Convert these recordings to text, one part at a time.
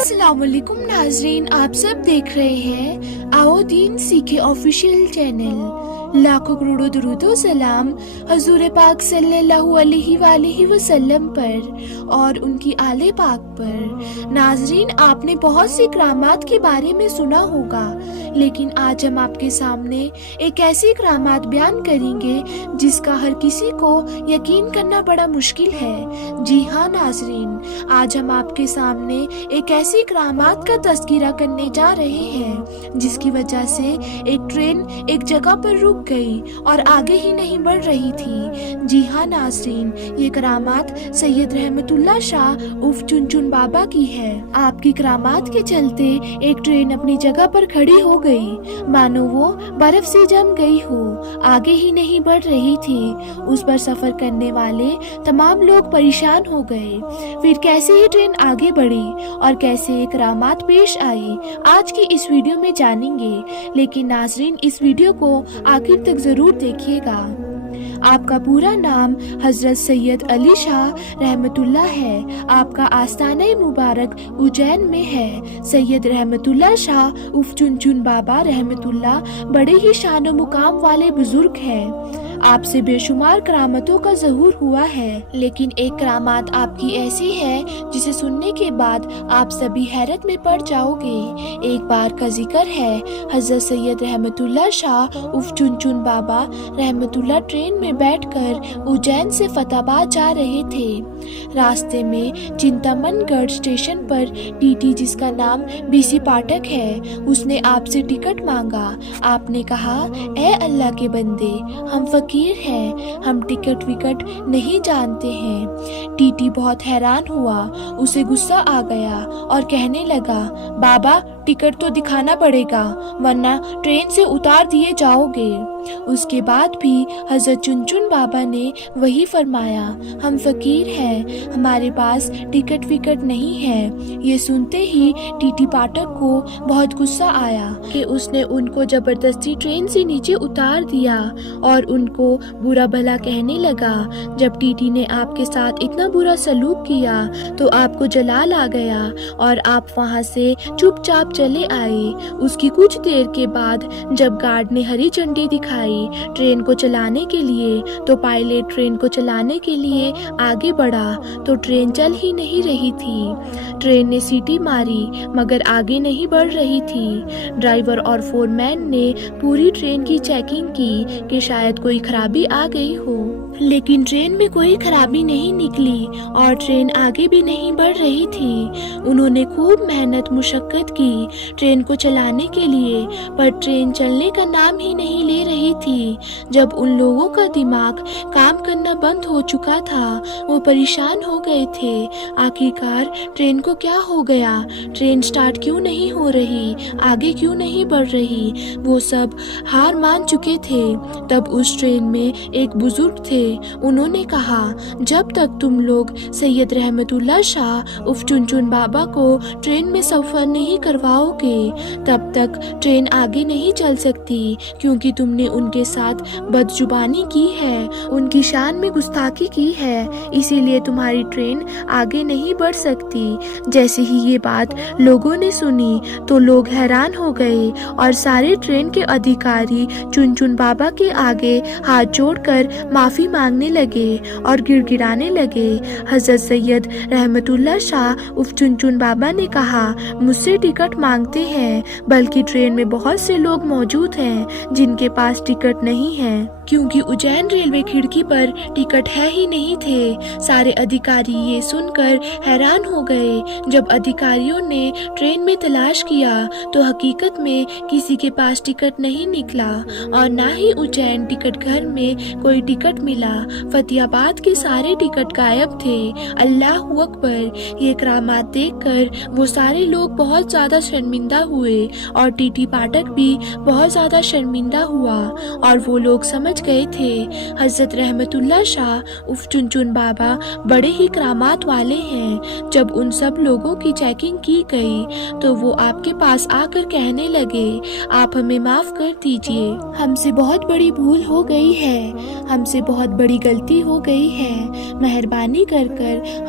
अस्सलाम वालेकुम नाजरीन, आप सब देख रहे हैं आओ दीन सीखे ऑफिशियल चैनल। लाखों करोड़ों दुरूदो सलाम हजूर पाक सल्लल्लाहु अलैहि वसल्लम पर और उनकी आले पाक पर। नाजरीन, आपने बहुत सी करामात के बारे में सुना होगा, लेकिन आज हम आपके सामने एक ऐसी करामात बयान करेंगे जिसका हर किसी को यकीन करना बड़ा मुश्किल है। जी हाँ नाजरीन, आज हम आपके सामने एक ऐसी करामात का तज़किरा करने जा रहे हैं जिसकी वजह से एक ट्रेन एक जगह पर रुक गई और आगे ही नहीं बढ़ रही थी। जी हाँ नाजरीन, ये करामात सैयद रहमतुल्लाह शाह उर्फ चुनचुन बाबा की है। आपकी करामात के चलते एक ट्रेन अपनी जगह पर खड़ी हो गई, मानो वो बर्फ से जम गई हो, आगे ही नहीं बढ़ रही थी। उस पर सफर करने वाले तमाम लोग परेशान हो गए। फिर कैसे ये ट्रेन आगे बढ़ी और कैसे ये करामात पेश आई, आज की इस वीडियो में जानेंगे। लेकिन नाजरीन, इस वीडियो को आखिर तक जरूर देखिएगा। आपका पूरा नाम हजरत सैयद अली शाह रहमतुल्लाह है। आपका आस्थाने मुबारक उज्जैन में है। सैयद रहमतुल्लाह शाह उर्फ चुनचुन बाबा रहमतुल्लाह बड़े ही शान व मुकाम वाले बुजुर्ग हैं। आपसे बेशुमार करामतों का ज़हूर हुआ है, लेकिन एक करामात आपकी ऐसी है जिसे सुनने के बाद आप सभी हैरत में पड़ जाओगे। एक बार का जिक्र है, हजरत सैयद रहमतुल्लाह शाह उर्फ चुनचुन बाबा रहमतुल्लाह ट्रेन में बैठकर उज्जैन से फतेहाबाद जा रहे थे। रास्ते में चिंतामणगढ़ स्टेशन पर टीटी, जिसका नाम बीसी पाठक है, उसने आपसे टिकट मांगा। आपने कहा, ए अल्लाह के बंदे, हम फकीर हैं, हम टिकट विकट नहीं जानते हैं। टीटी बहुत हैरान हुआ, उसे गुस्सा आ गया और कहने लगा, बाबा टिकट तो दिखाना पड़ेगा वरना ट्रेन से उतार दिए जाओगे। उसके बाद भी हजरत चुनचुन बाबा ने वही फरमाया, हम फकीर हैं, हमारे पास टिकट विकट नहीं है। ये सुनते ही टीटी पाठक को बहुत गुस्सा आया कि उसने उनको जबरदस्ती ट्रेन से नीचे उतार दिया और उनको बुरा भला कहने लगा। जब टीटी ने आपके साथ इतना बुरा सलूक किया तो आपको जलाल आ गया और आप वहाँ से चुपचाप चले आए। उसकी कुछ देर के बाद जब गार्ड ने हरी झंडी दिखाई ट्रेन को चलाने के लिए, तो पायलट ट्रेन को चलाने के लिए आगे बढ़ा तो ट्रेन चल ही नहीं रही थी। ट्रेन ने सीटी मारी मगर आगे नहीं बढ़ रही थी। ड्राइवर और फोरमैन ने पूरी ट्रेन की चेकिंग की कि शायद कोई खराबी आ गई हो, लेकिन ट्रेन में कोई खराबी नहीं निकली और ट्रेन आगे भी नहीं बढ़ रही थी। उन्होंने खूब मेहनत मुशक्कत की ट्रेन को चलाने के लिए, पर ट्रेन चलने का नाम ही नहीं ले रही थी। जब उन लोगों का दिमाग काम करना बंद हो चुका था, वो परेशान हो गए थे। आखिरकार ट्रेन को क्या हो गया, ट्रेन स्टार्ट क्यों नहीं हो रही, आगे क्यों नहीं बढ़ रही, वो सब हार मान चुके थे। तब उस ट्रेन में एक बुजुर्ग थे। उन्होंने कहा, जब तक तुम लोग सैयद रहमतुल्लाह शाह उर्फ चुनचुन बाबा को ट्रेन में सफर नहीं करवाओगे तब तक ट्रेन आगे नहीं चल सकती, क्योंकि तुमने उनके साथ बदजुबानी की है, उनकी शान में गुस्ताखी की है, इसीलिए तुम्हारी ट्रेन आगे नहीं बढ़ सकती। जैसे ही ये बात लोगों ने सुनी तो लोग हैरान हो गए और सारे ट्रेन के अधिकारी चुनचुन बाबा के आगे हाथ जोड़कर माफी मांगने लगे और गिड़गिड़ाने लगे। हजरत सैयद रहमतुल्लाह शाह उर्फ चुनचुन बाबा ने कहा, मुझसे टिकट मांगते हैं, बल्कि ट्रेन में बहुत से लोग मौजूद हैं जिनके पास टिकट नहीं है, क्योंकि उज्जैन रेलवे खिड़की पर टिकट है ही नहीं थे। सारे अधिकारी ये सुनकर हैरान हो गए। जब अधिकारियों ने ट्रेन में तलाश किया तो हकीकत में किसी के पास टिकट नहीं निकला और ना ही उज्जैन टिकट घर में कोई टिकट मिला। फतेहाबाद के सारे टिकट गायब थे। अल्लाहू अकबर। ये करामात देखकर वो सारे लोग बहुत ज्यादा शर्मिंदा हुए और टीटी पाठक भी बहुत ज्यादा शर्मिंदा हुआ और वो लोग समझ गए थे हजरत रहमतुल्लाह शाह उर्फ चुनचुन बाबा बड़े ही करामात वाले हैं। जब उन सब लोगों की चेकिंग की गई तो वो आपके पास आकर कहने लगे, आप हमें माफ कर दीजिए, हमसे बहुत बड़ी भूल हो गई है, हमसे बहुत بہت بڑی غلطی ہو گئی ہے، مہربانی کر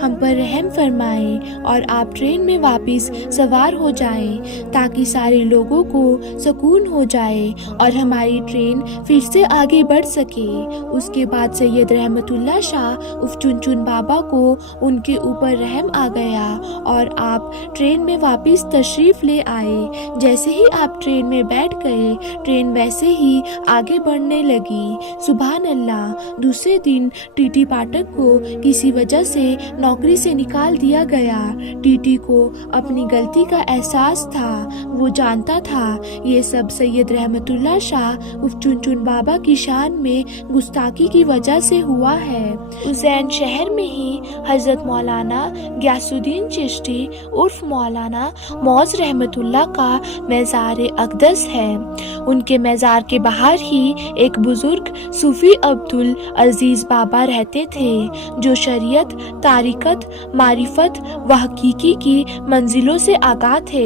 ہم پر رحم فرمائیں اور آپ ٹرین میں واپس سوار ہو جائیں تاکہ سارے لوگوں کو سکون ہو جائے اور ہماری ٹرین پھر سے آگے بڑھ سکے۔ اس کے بعد سید رحمت اللہ شاہ اف چن بابا کو ان کے اوپر رحم آ گیا اور آپ ٹرین میں واپس تشریف لے آئے۔ جیسے ہی آپ ٹرین میں بیٹھ گئے، ٹرین ویسے ہی آگے بڑھنے لگی۔ سبحان اللہ۔ دوسرے دن ٹی ٹی پاٹھک کو کسی وجہ سے نوکری سے نکال دیا گیا۔ ٹی ٹی کو اپنی غلطی کا احساس تھا، وہ جانتا تھا یہ سب سید رحمت اللہ شاہ اف چن بابا کی شان میں گستاخی کی وجہ سے ہوا ہے۔ حسین شہر میں ہی حضرت مولانا غیاث الدین چشتی عرف مولانا موز رحمت اللہ کا مزار اقدس ہے۔ ان کے مزار کے باہر ہی ایک بزرگ صوفی عبدالعزیز بابا رہتے تھے جو شریعت، طریقت، معرفت و حقیقی کی منزلوں سے آگاہ تھے۔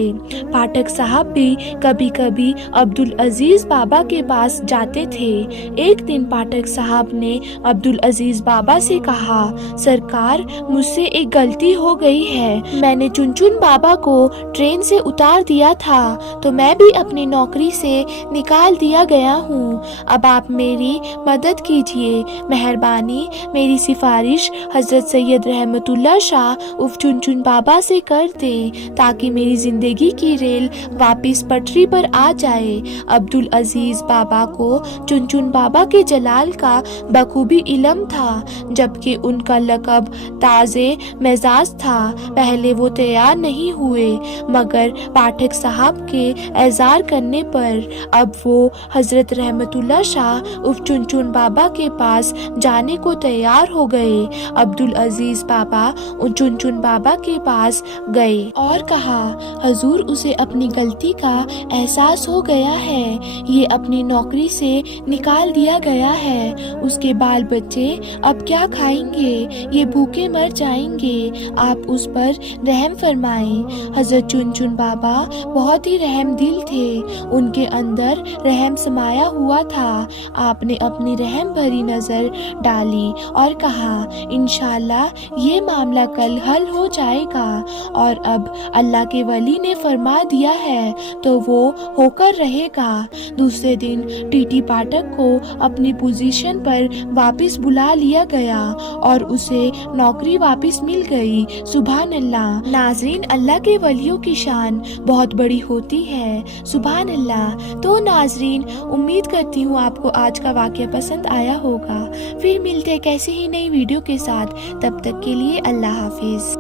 پاٹھک صاحب بھی کبھی کبھی عبدالعزیز بابا کے پاس جاتے تھے۔ ایک دن پاٹھک صاحب نے عبدالعزیز بابا سے کہا، سرکار مجھ سے ایک غلطی ہو گئی ہے، میں نے چن بابا کو ٹرین سے اتار دیا تھا تو میں بھی اپنی نوکری سے نکال دیا گیا ہوں، اب آپ میری مدد کیجیے، مہربانی میری سفارش حضرت سید رحمت اللہ شاہ اف چن بابا سے کر دیں تاکہ میری زندگی کی ریل واپس پٹری پر آ جائے۔ عبدالعزیز بابا کو چن بابا کے جلال کا بخوبی علم تھا، جبکہ ان کا لقب تازے مزاج تھا۔ پہلے وہ تیار نہیں ہوئے، مگر پاٹھک صاحب کے اعزار کرنے پر اب وہ حضرت رحمت اللہ شاہ اف چن بابا کے پاس جانے کو تیار ہو گئے۔ عبدالعزیز بابا چن بابا کے پاس گئے اور کہا، حضور اسے اپنی غلطی کا احساس ہو گیا ہے، یہ اپنی نوکری سے نکال دیا گیا ہے، اس کے بال بچے اب کیا کھائیں گے، یہ بھوکے مر جائیں گے، آپ اس پر رحم فرمائیں۔ حضرت چن بابا بہت ہی رحم دل تھے، ان کے اندر رحم سمایا ہوا تھا۔ آپ نے اپنی رحم بھری نظر ڈالی اور کہا، انشاءاللہ یہ معاملہ کل حل ہو جائے گا، اور اب اللہ کے ولی نے فرما دیا ہے تو وہ ہو کر رہے گا۔ دوسرے دن ٹی ٹی پاٹھک کو اپنی پوزیشن پر واپس بلا لیا گیا اور اسے نوکری واپس مل گئی۔ سبحان اللہ۔ ناظرین، اللہ کے ولیوں کی شان بہت بڑی ہوتی ہے۔ سبحان اللہ۔ تو ناظرین، امید کرتی ہوں آپ کو آج کا واقعہ پسند آیا ہوگا۔ پھر ملتے کیسے ہی نئی ویڈیو کے ساتھ، تب تک کے لیے اللہ حافظ۔